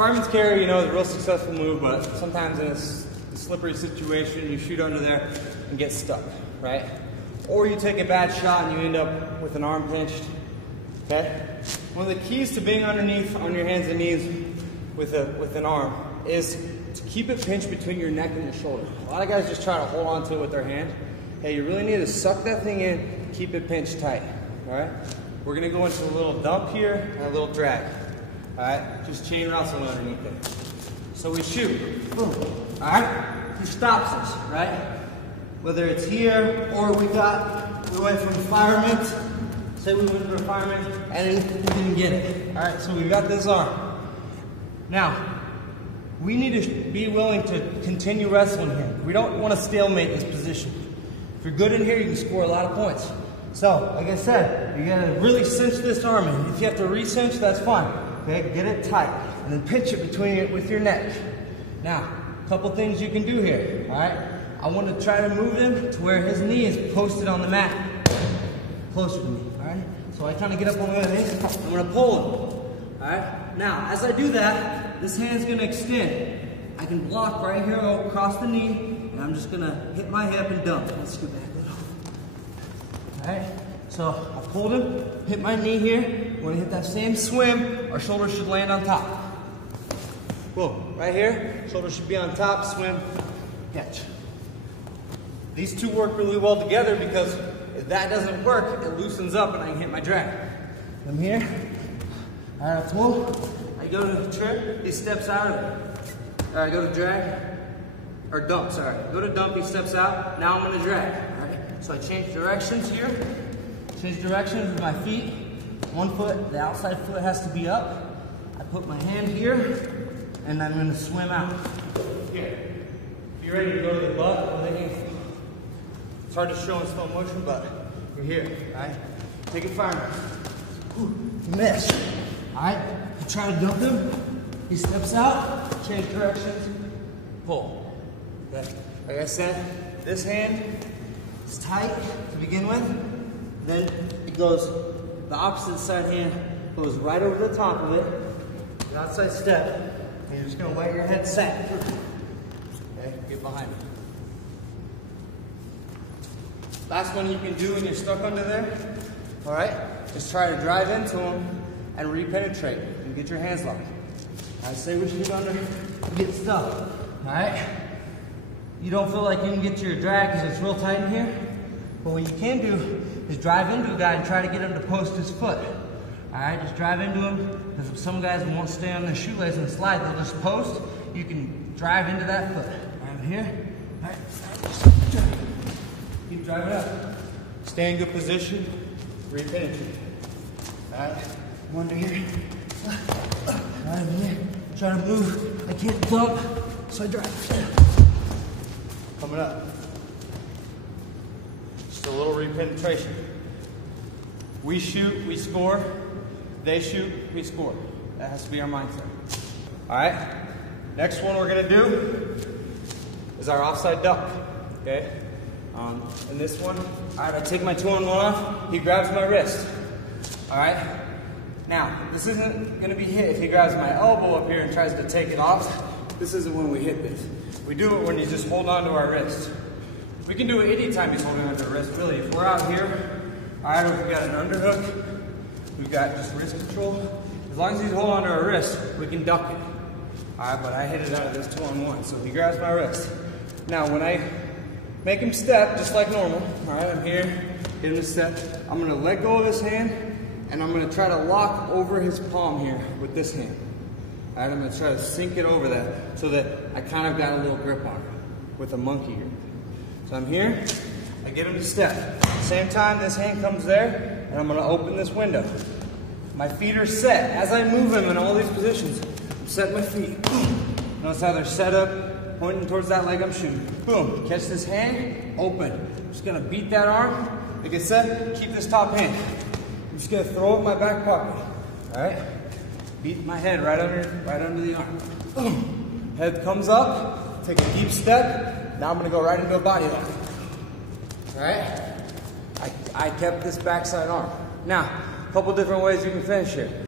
Fireman's carry, you know, is a real successful move, but sometimes in a slippery situation, you shoot under there and get stuck, right? Or you take a bad shot and you end up with an arm pinched, okay? One of the keys to being underneath on your hands and knees with an arm is to keep it pinched between your neck and your shoulder. A lot of guys just try to hold on to it with their hand. Hey, you really need to suck that thing in, keep it pinched tight, all right? We're gonna go into a little dump here and a little drag, all right? Just chain wrestle underneath it. So we shoot, boom, all right? He stops us, right? Whether it's here or we went from Fireman, say we went for a Fireman and we didn't get it, all right? So we got this arm. Now, we need to be willing to continue wrestling here. We don't want to stalemate this position. If you're good in here, you can score a lot of points. So, like I said, you gotta really cinch this arm in. If you have to re-cinch, that's fine. Okay, get it tight, and then pinch it between it with your neck. Now, a couple things you can do here, all right? I want to try to move him to where his knee is posted on the mat, closer to me, all right? So I kind of get up on my knees, I'm gonna pull him, all right? Now, as I do that, this hand's gonna extend. I can block right here across the knee, and I'm just gonna hit my hip and dump. Let's go back a little. All right, so I pulled him, hit my knee here. When I hit that same swim, our shoulders should land on top. Boom, right here, shoulders should be on top, swim, catch. These two work really well together because if that doesn't work, it loosens up and I can hit my drag. I'm here, all right, I pull, I go to the trip, he steps out of it. All right, go to drag, or dump, sorry. Go to dump, he steps out, now I'm gonna drag, all right? So I change directions here, change directions with my feet. One foot, the outside foot has to be up. I put my hand here, and I'm gonna swim out. Here, if you're ready to go to the butt, or the ankle. It's hard to show in slow motion, but you're here, all right? Take it Fireman. Miss, all right? You try to dump him, he steps out, change directions, pull. Okay. Like I said, this hand is tight to begin with, then it goes, the opposite side hand goes right over the top of it, an outside step, and you're just gonna let your head set. Okay, get behind me. Last one you can do when you're stuck under there, all right? Just try to drive into him and re-penetrate and get your hands locked. I say we shoot under, get stuck, all right? You don't feel like you can get to your drag because it's real tight in here, but what you can do is drive into a guy and try to get him to post his foot. All right, just drive into him, because some guys won't stay on their shoelace and slide, they'll just post. You can drive into that foot. All right, I'm here, all right, keep driving up. Stay in good position, re-penetrate. All right, one to here. All right, I'm here, trying to move, I can't dump, so I drive. Coming up. Just a little re-penetration. We shoot, we score. They shoot, we score. That has to be our mindset. All right. Next one we're gonna do is our offside duck. Okay. In this one, all right, I take my 2-on-1 off. He grabs my wrist. All right. Now, this isn't gonna be hit if he grabs my elbow up here and tries to take it off. This isn't when we hit this. We do it when he's just holding on to our wrist. We can do it anytime he's holding on to the wrist, really. If we're out here, all right, we've got an underhook, we've got just wrist control. As long as he's holding on to our wrist, we can duck it. All right, but I hit it out of this 2-on-1, so he grabs my wrist. Now, when I make him step, just like normal, all right, I'm here, get him to step. I'm gonna let go of his hand, and I'm gonna try to lock over his palm here with this hand. All right, I'm gonna try to sink it over that so that I kind of got a little grip on it with a monkey here. So I'm here, I get him to step. At the same time, this hand comes there, and I'm gonna open this window. My feet are set. As I move him in all these positions, I'm setting my feet. Boom. Notice how they're set up, pointing towards that leg I'm shooting. Boom, catch this hand, open. I'm just gonna beat that arm. Like I said, keep this top hand. I'm just gonna throw it in my back pocket, all right? Beat my head right under the arm. Boom. Head comes up, take a deep step. Now I'm gonna go right into a body lock. All right? I kept this backside arm. Now, a couple different ways you can finish here.